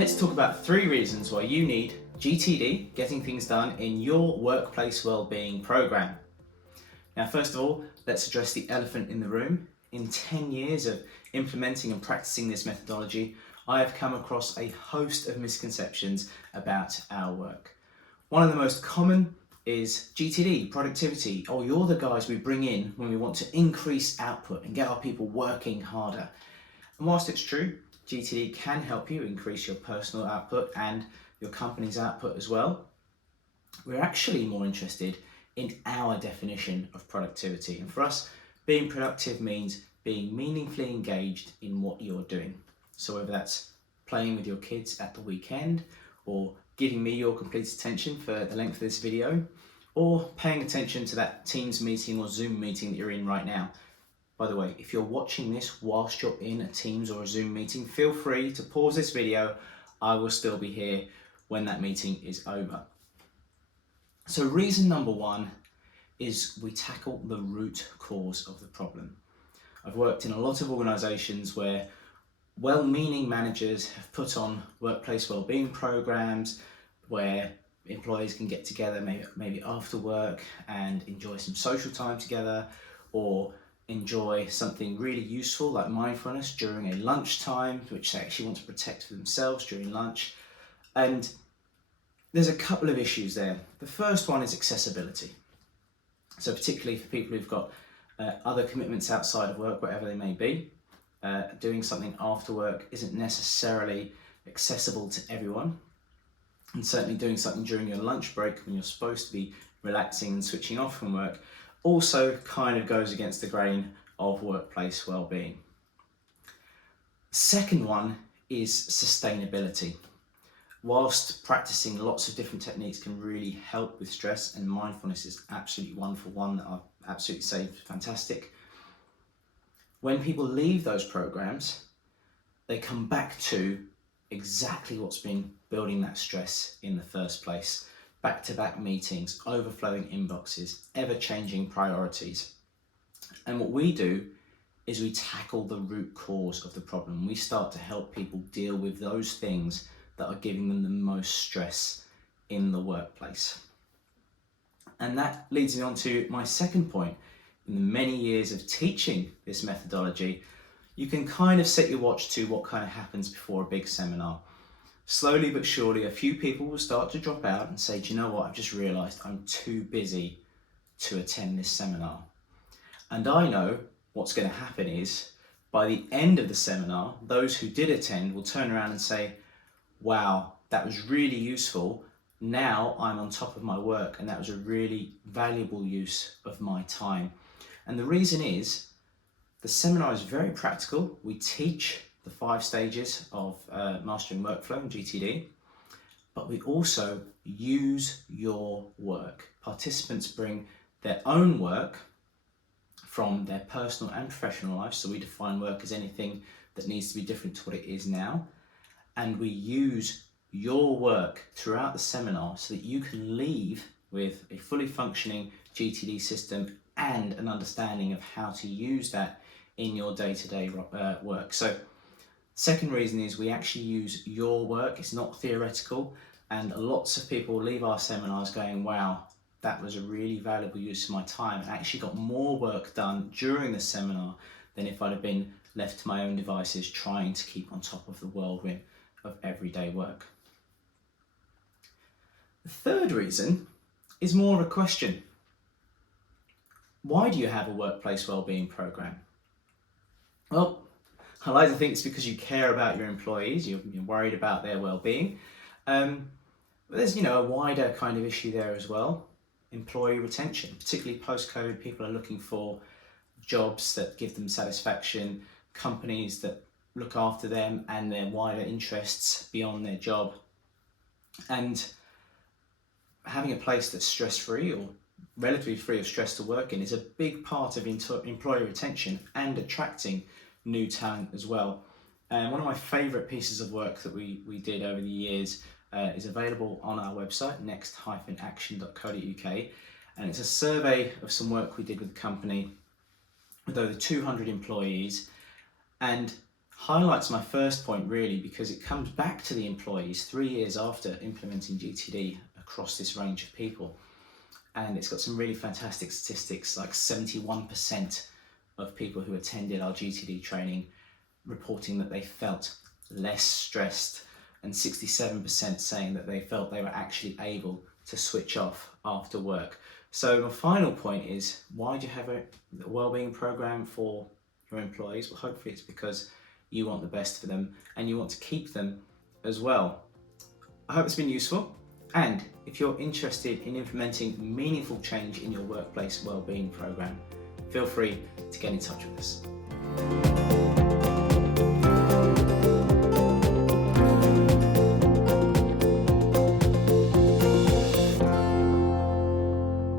Let's talk about 3 reasons why you need GTD, Getting Things Done, in your workplace wellbeing program. Now, first of all, let's address the elephant in the room. In 10 years of implementing and practicing this methodology, I have come across a host of misconceptions about our work. One of the most common is GTD, productivity. Oh, you're the guys we bring in when we want to increase output and get our people working harder. And whilst it's true, GTD can help you increase your personal output and your company's output as well, we're actually more interested in our definition of productivity. And for us, being productive means being meaningfully engaged in what you're doing. So whether that's playing with your kids at the weekend, or giving me your complete attention for the length of this video, or paying attention to that Teams meeting or Zoom meeting that you're in right now. By the way, if you're watching this whilst you're in a Teams or a Zoom meeting, feel free to pause this video. I will still be here when that meeting is over. So reason number 1 is we tackle the root cause of the problem. I've worked in a lot of organisations where well-meaning managers have put on workplace wellbeing programs where employees can get together maybe after work and enjoy some social time together, or enjoy something really useful like mindfulness during a lunchtime, which they actually want to protect for themselves during lunch. And there's a couple of issues there. The first one is accessibility. So particularly for people who've got other commitments outside of work, whatever they may be, doing something after work isn't necessarily accessible to everyone. And certainly doing something during your lunch break when you're supposed to be relaxing and switching off from work also kind of goes against the grain of workplace wellbeing. Second one is sustainability. Whilst practicing lots of different techniques can really help with stress, and mindfulness is absolutely one that I've absolutely say fantastic, when people leave those programs, they come back to exactly what's been building that stress in the first place. Back-to-back meetings, overflowing inboxes, ever-changing priorities. And what we do is we tackle the root cause of the problem. We start to help people deal with those things that are giving them the most stress in the workplace. And that leads me on to my second point. In the many years of teaching this methodology, you can kind of set your watch to what kind of happens before a big seminar. Slowly but surely, a few people will start to drop out and say, do you know what, I've just realised I'm too busy to attend this seminar. And I know what's going to happen is, by the end of the seminar, those who did attend will turn around and say, wow, that was really useful. Now I'm on top of my work, and that was a really valuable use of my time. And the reason is, the seminar is very practical. We teach the 5 stages of mastering workflow and GTD, but we also use your work. Participants bring their own work from their personal and professional life. So we define work as anything that needs to be different to what it is now. And we use your work throughout the seminar so that you can leave with a fully functioning GTD system and an understanding of how to use that in your day-to-day work. So second reason is we actually use your work. It's not theoretical, and lots of people leave our seminars going, wow, that was a really valuable use of my time. I actually got more work done during the seminar than if I'd have been left to my own devices trying to keep on top of the whirlwind of everyday work. The third reason is more of a question. Why do you have a workplace wellbeing program? Well, I like to think it's because you care about your employees, you're worried about their well-being. But there's a wider kind of issue there as well. Employee retention, particularly post-COVID, people are looking for jobs that give them satisfaction, companies that look after them and their wider interests beyond their job. And having a place that's stress-free or relatively free of stress to work in is a big part of employee retention and attracting new talent as well. And one of my favourite pieces of work that we did over the years is available on our website, next-action.co.uk, and it's a survey of some work we did with the company with over 200 employees, and highlights my first point really, because it comes back to the employees 3 years after implementing GTD across this range of people. And it's got some really fantastic statistics, like 71% of people who attended our GTD training reporting that they felt less stressed, and 67% saying that they felt they were actually able to switch off after work. So my final point is, why do you have a wellbeing program for your employees? Well, hopefully it's because you want the best for them and you want to keep them as well. I hope it's been useful. And if you're interested in implementing meaningful change in your workplace wellbeing program, feel free to get in touch with us.